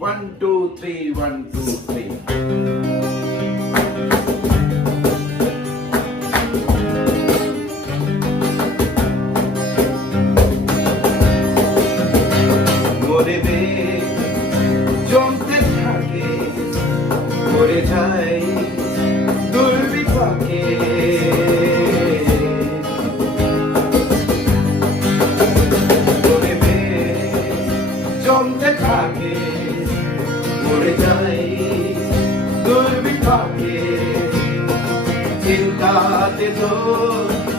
1 2 3 1 2 3 মরে জমতে থাকে মরে যায় দুর্বিপাকে জমতে থাকে মরে যায় দুর্বিপাকে চিন্তাতে তো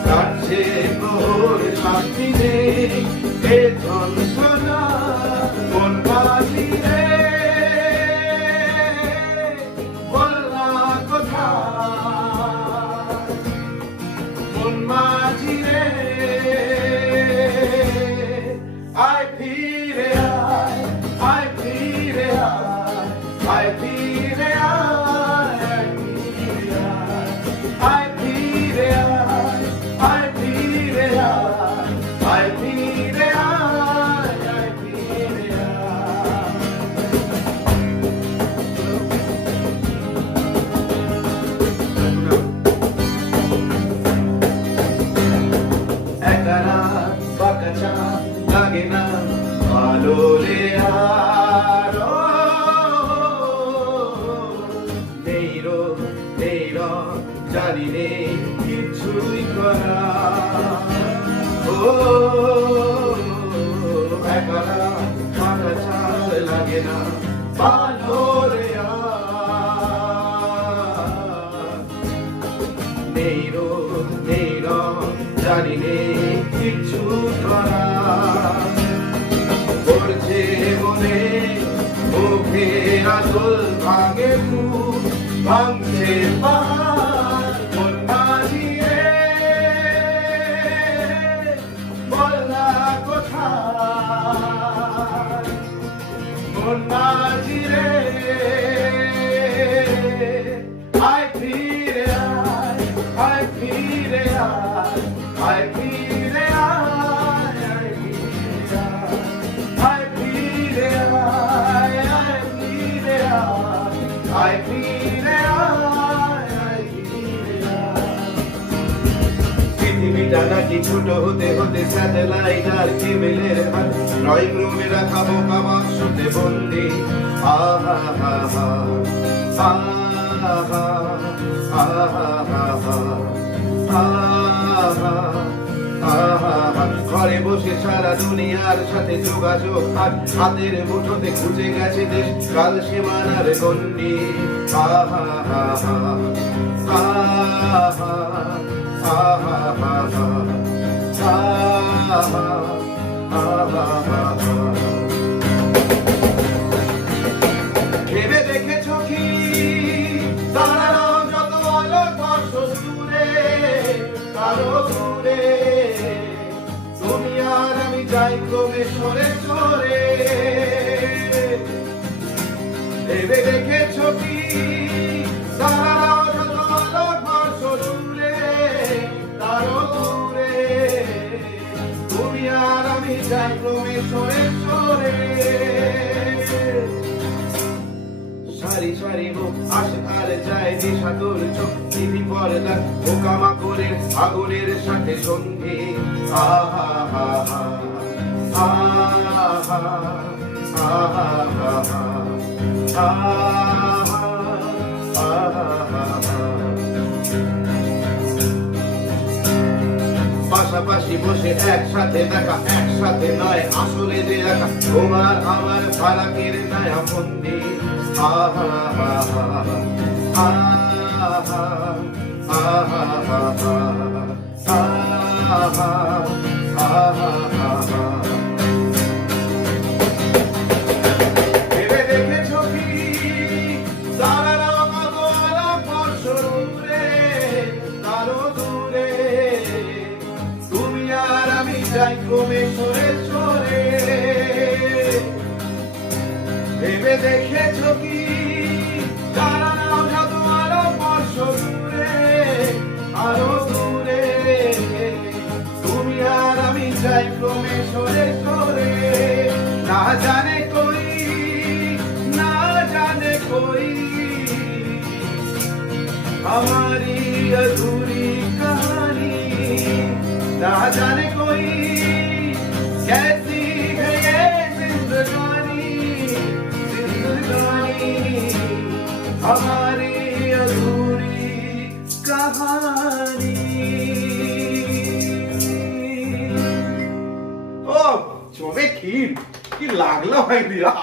কাটছে তোর শান্তি নেই এ যন্ত্রণা মন বাজি রে বলনা কোথায় মন মাঝি রে আয় ফিরে আয় আয় ফিরে আয় আয় ফিরে আয় আয় ফিরে আয় আয় ফিরে আয় আয় ফিরে আয় আয় ফিরে আয় একরা বাকচা লাগে না ভালো রে আর নেই জানি নেই কিছুই করা ও একলা মাথা চাল লাগে না ভালো রে নেই জানি নেই কিছু করা পড়ছে মনে মুখের আসল ভাঙে মুখ ভাঙছে পাহাড় মন মাঝিয়ে বলনা কোথায় মন মাঝিরে আয় ফিরে আয় আয় ফিরে আয় আয় ফিরে আয় আয় ফিরে আয় আয় ফিরে আয় আয় ফিরে আয় আয় ফিরে আয় পৃথিবীটা নাকি ছোট হতে হতে স্যাটেলাইট আর কেবেলের হাত ড্রয়িং রুমে রাখা বোকা বাক্সতে বন্দি আহা হা হা আহা আহা আহা ঘরে বসে সারা দুনিয়ার সাথে যোগাযোগ আর হাতের মুঠোতে খুঁজে গেছে দেশ কাল সীমানার গন্ডি আহা হা হা আহা আহা আহা আহা ভেবে দেখেছো কি তারারাও যত আলোক বর্ষ দূরে কারো দূরে তুমি আর আমি যাই ক্রমে সরে সরে ভেবে দেখেছো কি তারারাও যত আলোক বর্ষ দূরে কারো দূরে তুমি আর আমি যাই ক্রমে সরে সরে সারি সারি মুখ আসে আর যায় দিশা তোর চোখ টিভি পর্দা পোকামাকড়ের আগুনের সাথে সন্ধি আহা হা হা আহা আহা আহা পাশাপাশি বসে একসাথে দেখা একসাথে নয় আসলে যে একা তোমার আমার ফারাকের নয়া মন্দির আহা আহা আহা আহা আহা আহা আহা ভেবে দেখেছো কি তারারাও কত আলোক বর্ষ দূরে কারো দূরে তুমি আর আমি যাই ক্রমে সরে সরে ভেবে দেখেছো কি তারারাও যত আলোক বর্ষ দূরে আরো দূরে তুমি আর আমি যাই ক্রমে সরে সরে না জানে কই हमारी अधूरी कहानी ना जाने कोई कैसी है ये जिंदगानी जिंदगानी हमारी अधूरी कहानी ও জমে ক্ষীর কি লাগলো ভাই দিয়া